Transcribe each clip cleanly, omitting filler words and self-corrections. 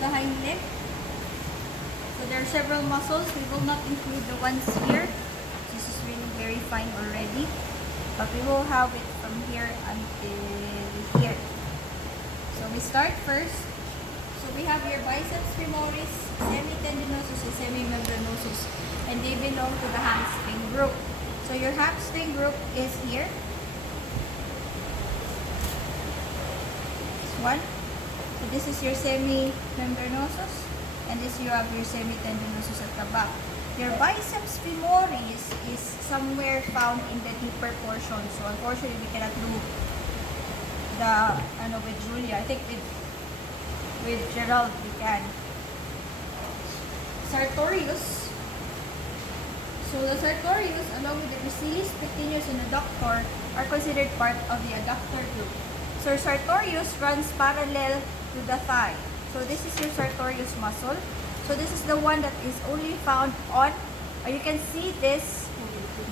the hind leg. So there are several muscles. We will not include the ones here. This is really very fine already. But we will have it from here until here. So we start first. So we have your biceps femoris, semitendinosus, and semimembranosus. And they belong to the hamstring group. So your hamstring group is here. This one. So this is your semimembranosus. And this you have your semitendinosus at the back. Your biceps femoris is somewhere found in the deeper portion. So unfortunately, we cannot do the with Julia. I think with Gerald we can. Sartorius. So the sartorius, along with the gracilis, pectineus, and adductor, are considered part of the adductor group. So sartorius runs parallel to the thigh. So this is your sartorius muscle. So this is the one that is only found on, you can see this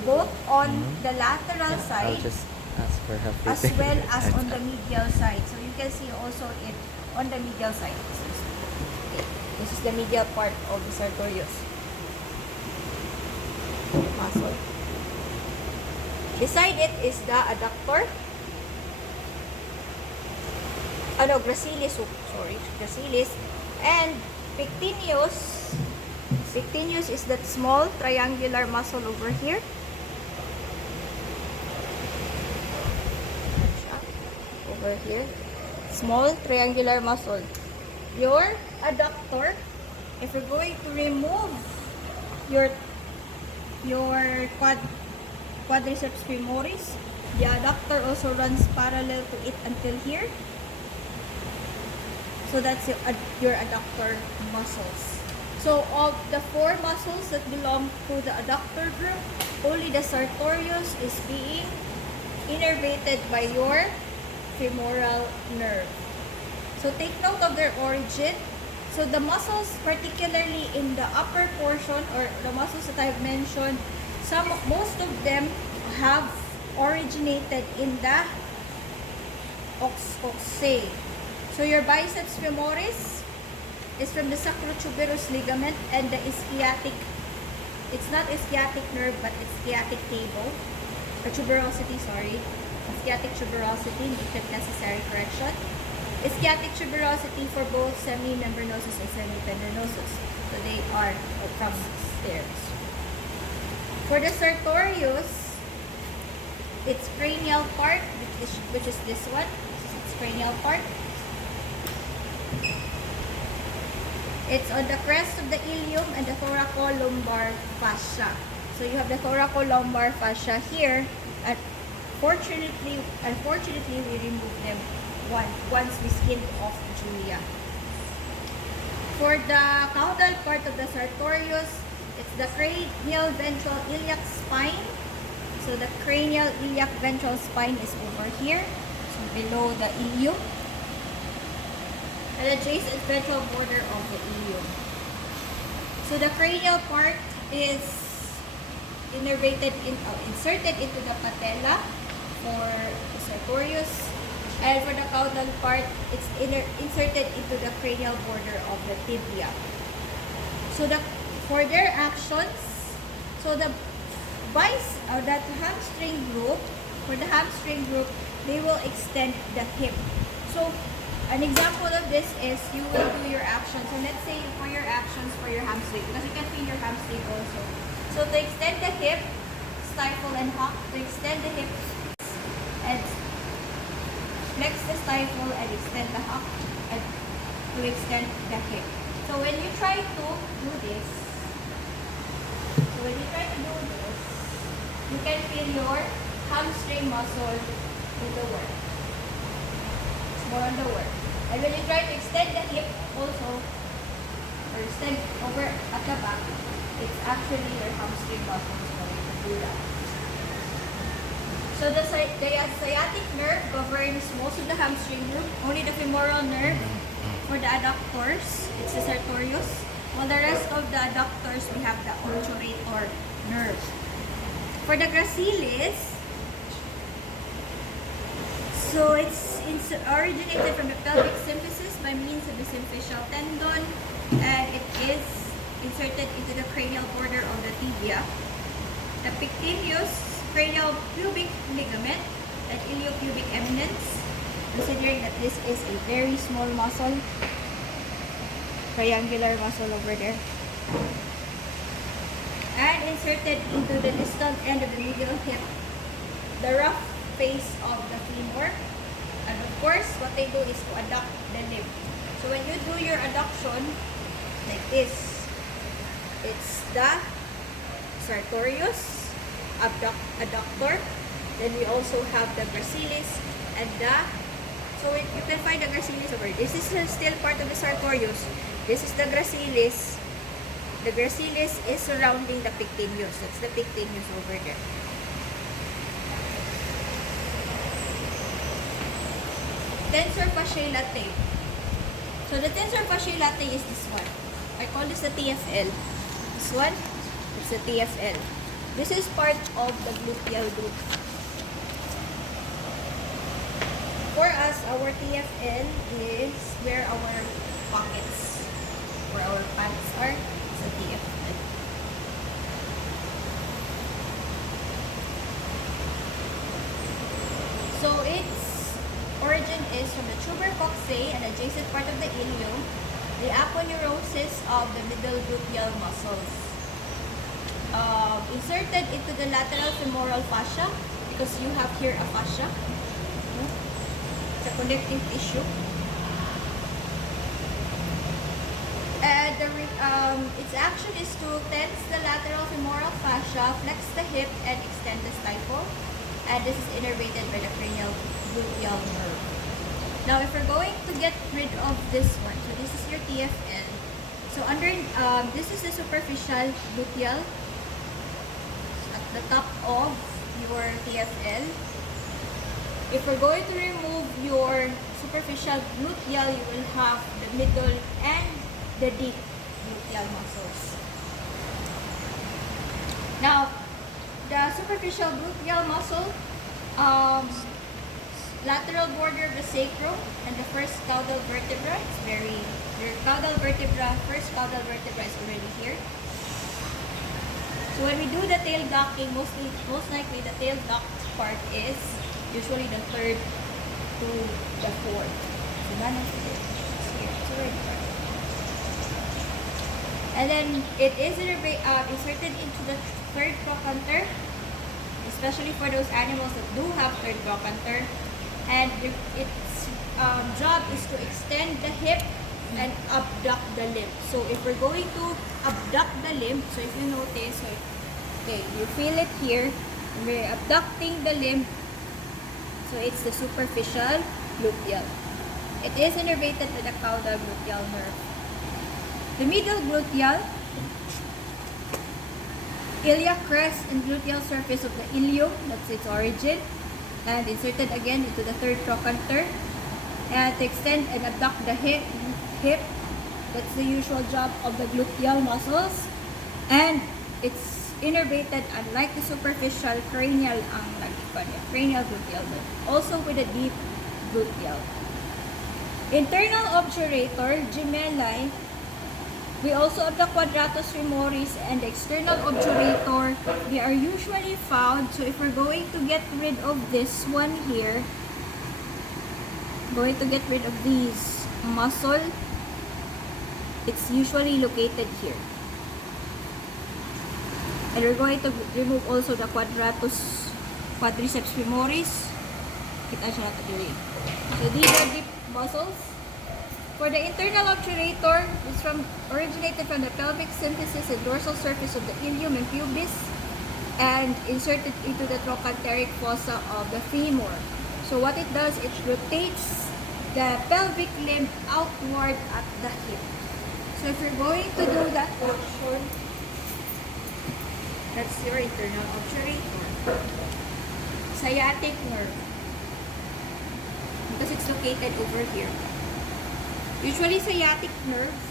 both on the lateral side. I'll just ask for help as well as on the medial side. So you can see also it on the medial side. This is the medial part of the sartorius muscle. Beside it is the adductor. Gracilis, gracilis, and pectineus. Pectineus is that small triangular muscle over here. Over here, small triangular muscle. Your adductor, if we're going to remove your quadriceps femoris, the adductor also runs parallel to it until here. So that's your adductor muscles. So of the four muscles that belong to the adductor group, only the sartorius is being innervated by your femoral nerve. So take note of their origin. So the muscles, particularly in the upper portion, or the muscles that I've mentioned, most of them have originated in the oxae. So your biceps femoris is from the sacrotuberous ligament and the ischiatic, it's not ischiatic nerve but it's sciatic cable, or tuberosity, sorry. Ischiatic tuberosity, needed necessary correction. Ischiatic tuberosity for both semimembranosus and semitendinosus. So they are from stairs. For the sartorius, its cranial part, which is this one, this is its cranial part. It's on the crest of the ilium and the thoracolumbar fascia. So you have the thoracolumbar fascia here. And unfortunately, we remove them once we skinned off Julia. For the caudal part of the sartorius, it's the cranial ventral iliac spine. So the cranial iliac ventral spine is over here, so below the ilium. And adjacent ventral border of the ilium. So the cranial part is inserted into the patella for the sartorius, and for the caudal part, it's inserted into the cranial border of the tibia. So for their actions, so that hamstring group, for the hamstring group, they will extend the hip. So an example of this is you will do your actions. So let's say for your actions for your hamstring, because you can feel your hamstring also. So to extend the hip, stifle and hop. To extend the hip, and flex the stifle and extend the hop, and to extend the hip. So when you try to do this, you can feel your hamstring muscle with the work. It's more on the work. And when you try to extend the hip also, or extend over at the back, it's actually your hamstring muscles going to do that. So the sciatic nerve governs most of the hamstring group. Only the femoral nerve for the adductors, it's the sartorius. While the rest of the adductors, we have the obturator nerve. For the gracilis, so it's originated from the pelvic symphysis, by means of the symphysial tendon, and it is inserted into the cranial border of the tibia. The pectineus, cranial pubic ligament, and iliopubic eminence, considering that this is a very small muscle, triangular muscle over there, and inserted into the distal end of the medial hip, the rough face of the femur. And of course, what they do is to adduct the limb. So when you do your adduction, like this, it's the sartorius, adductor. Then we also have the gracilis and the, so you can find the gracilis over here. This is still part of the sartorius. This is the gracilis. The gracilis is surrounding the pectineus. That's the pectineus over there. Tensor fasciae latae. So the tensor fasciae latae is this one. I call this the TFL. This one, it's the TFL. This is part of the gluteal group. For us, our TFL is where our pockets, where our pants are. It's the TFL. So its origin is from the tuber coccyx, an adjacent part of the ilium, the aponeurosis of the middle gluteal muscles. Inserted into the lateral femoral fascia, because you have here a fascia. It's a connective tissue. And its action is to tense the lateral femoral fascia, flex the hip, and extend the stifle. And this is innervated by the cranial gluteal nerve. Now, if we're going to get rid of this one, so this is your TFL. So under this is the superficial gluteal at the top of your TFL. If we're going to remove your superficial gluteal, you will have the middle and the deep gluteal muscles. Now, the superficial gluteal muscle, lateral border of the sacrum and the first caudal vertebra. It's your caudal vertebra, first caudal vertebra is already here. So when we do the tail docking, most likely the tail dock part is usually the third to the fourth. So none of it is here. It's already part. And then it is inserted into the third trochanter, especially for those animals that do have third trochanter. And its job is to extend the hip and abduct the limb. So if we're going to abduct the limb, so if you notice, so okay, you feel it here, we're abducting the limb. So it's the superficial gluteal. It is innervated to the caudal gluteal nerve. The middle gluteal, iliac crest and gluteal surface of the ilium, that's its origin, and inserted again into the third trochanter, and to extend and abduct the hip, that's the usual job of the gluteal muscles, and it's innervated unlike the superficial cranial gluteal, but also with a deep gluteal. Internal obturator, gemelli. We also have the quadratus femoris and the external obturator. They are usually found. So if we're going to get rid of this one here, going to get rid of these muscle, it's usually located here. And we're going to remove also the quadriceps femoris. Kita siya natin dili. So these are deep muscles. For the internal obturator, it's originated from the pelvic symphysis and dorsal surface of the ilium and pubis, and inserted into the trochanteric fossa of the femur. So what it does, it rotates the pelvic limb outward at the hip. So if you're going to do that portion, that's your internal obturator. Sciatic nerve, because it's located over here. Usually, sciatic nerves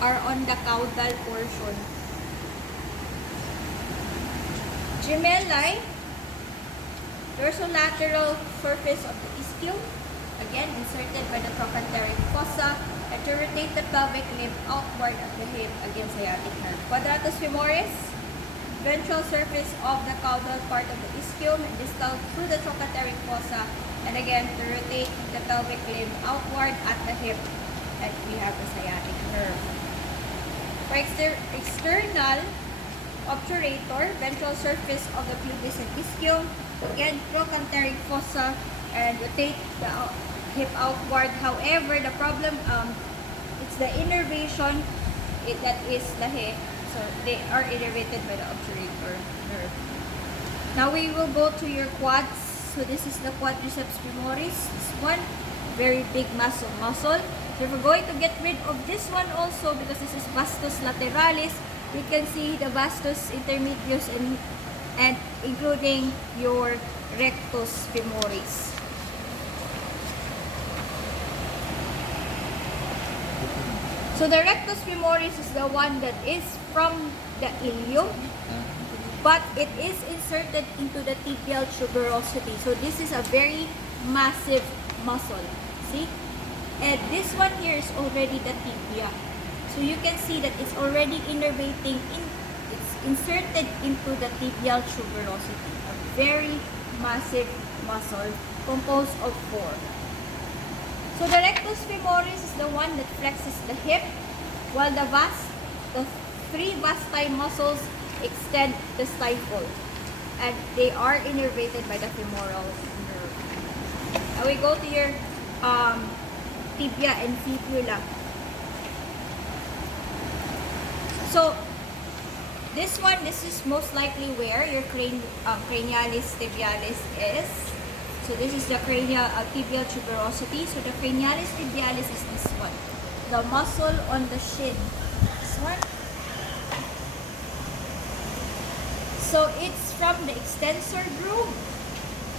are on the caudal portion. Gemelli, dorsolateral surface of the ischium, again inserted by the trochanteric fossa, and to rotate the pelvic limb outward of the hip against sciatic nerve. Quadratus femoris, ventral surface of the caudal part of the ischium and distal through the trochanteric fossa, and again to rotate the pelvic limb outward at the hip, and we have the sciatic nerve. For external obturator, ventral surface of the pubis and ischium, again trochanteric fossa, and rotate the hip outward. However, the problem it's the innervation that is lahi, so they are innervated by the obturator nerve. Now we will go to your quads. So this is the quadriceps femoris. This one, very big muscle. So if we're going to get rid of this one also, because this is vastus lateralis, we can see the vastus intermedius and including your rectus femoris. So the rectus femoris is the one that is from the ilium, but it is inserted into the tibial tuberosity. So this is a very massive muscle. See? And this one here is already the tibia. So you can see that it's already innervating it's inserted into the tibial tuberosity. A very massive muscle composed of 4. So the rectus femoris is the one that flexes the hip, while the 3 vasti muscles extend the stifle, and they are innervated by the femoral nerve. Now we go to your tibia and fibula. So this is most likely where your cranialis tibialis is. So this is the tibial tuberosity. So the cranialis tibialis is this one, the muscle on the shin. This one. So it's from the extensor groove.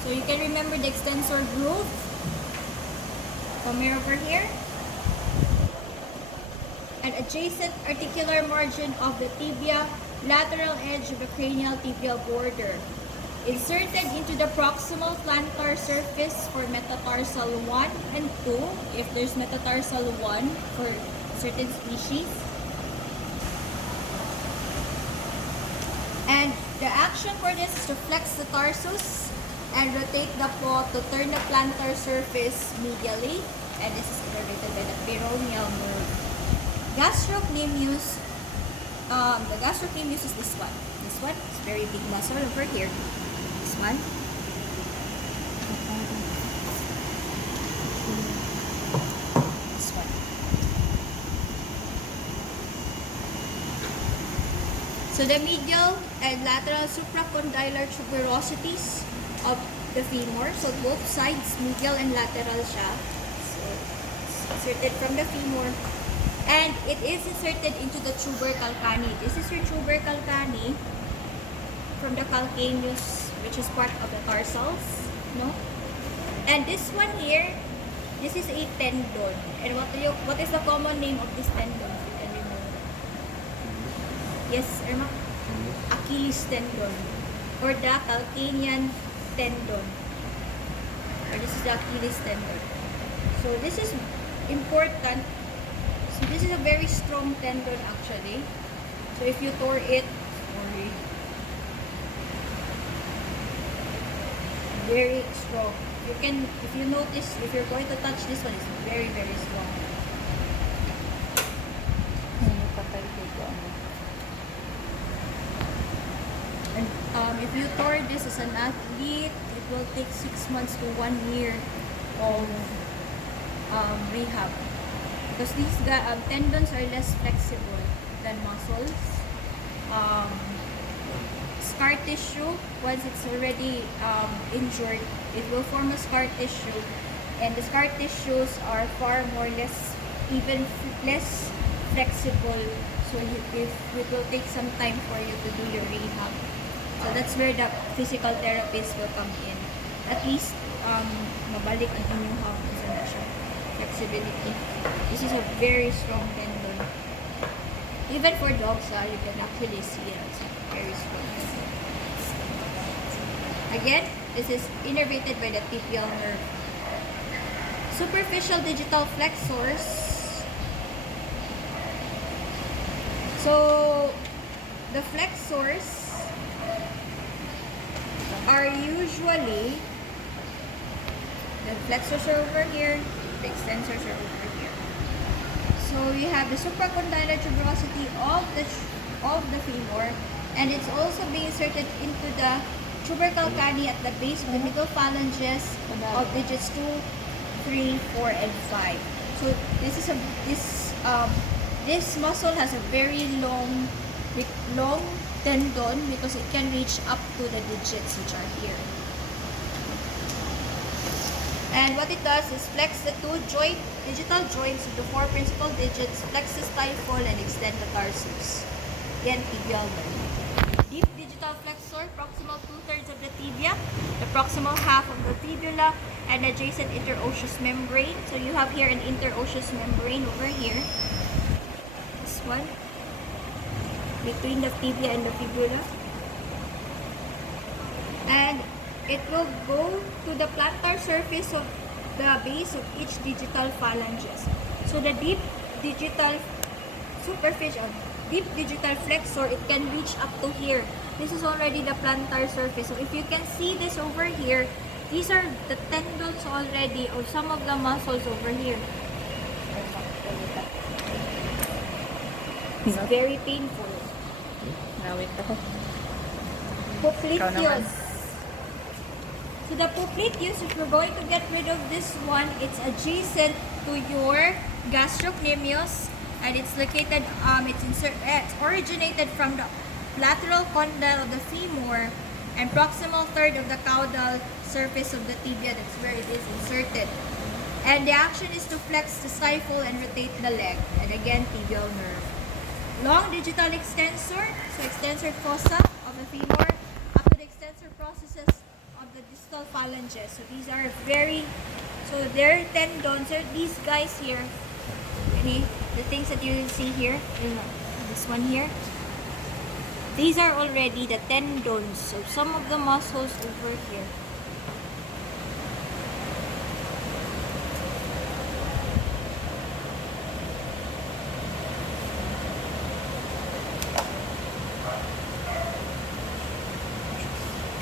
So you can remember the extensor groove. Come here over here. An adjacent articular margin of the tibia, lateral edge of the cranial tibial border. Inserted into the proximal plantar surface for metatarsal 1 and 2, if there's metatarsal 1 for certain species. And the action for this is to flex the tarsus and rotate the paw to turn the plantar surface medially, and this is innervated by the peroneal nerve. Gastrocnemius, the gastrocnemius is this one. This one is very big muscle over here. This one. This one. So the medial and lateral supracondylar tuberosities of the femur. So both sides, medial and lateral siya. So it's inserted from the femur. And it is inserted into the tuber calcani. This is your tuber calcani from the calcaneus, which is part of the tarsals, no? And this one here, this is a tendon. And what is the common name of this tendon? You can remember. Yes, Irma? Achilles tendon, or the calcanean tendon. Or this is the Achilles tendon. So this is important. So this is a very strong tendon actually. So if you tore it, very strong. You can, if you notice, if you're going to touch this one, it's very, very strong. And if you tore this as an athlete, it will take 6 months to 1 year of rehab. Because these tendons are less flexible than muscles. Scar tissue, once it's already injured, it will form a scar tissue, and the scar tissues are far more less flexible. So it will take some time for you to do your rehab. So that's where the physical therapist will come in. At least mabalik ang inyong flexibility. This is a very strong tendon. Even for dogs, you can actually see it. It's a very strong tendon. Again, this is innervated by the tibial nerve. superficial digital flexors. So the flexors are usually, the flexors are over here, the extensors are over here. So you have the supracondylar tuberosity of the femur, and it's also being inserted into the tubercle cani at the base of the middle phalanges of digits 2, 3, 4, and 5. So this muscle has a very long tendon because it can reach up to the digits which are here. And what it does is flex the two digital joints of the four principal digits, flex the stifle, and extend the tarsus. Again, tibial nerve. Deep digital flexor, proximal 2/3 of the tibia, the proximal half of the fibula, and adjacent interosseous membrane. So you have here an interosseous membrane over here. This one. Between the tibia and the fibula, and it will go to the plantar surface of the base of each digital phalanges. So the deep digital flexor, it can reach up to here. This is already the plantar surface. So if you can see this over here, these are the tendons already of some of the muscles over here. It's very painful. Nawit ako. Popliteus. So the popliteus, if we're going to get rid of this one, it's adjacent to your gastrocnemius, and it's located, it's originated from the lateral condyle of the femur and proximal third of the caudal surface of the tibia. That's where it is inserted. And the action is to flex the stifle and rotate the leg. And again, tibial nerve. Long digital extensor, so extensor fossa of the femur up to the extensor processes of the distal phalanges. So these are their tendons are these guys here. Okay, the things that you see here, this one here. These are already the tendons of some of the muscles over here.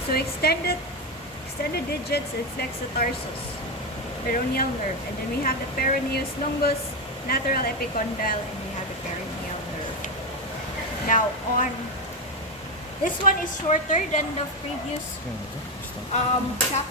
So extended digits reflects the tarsus, peroneal nerve, and then we have the peroneus longus, lateral epicondyle, and we have the perineal nerve. Now this one is shorter than the previous chapter.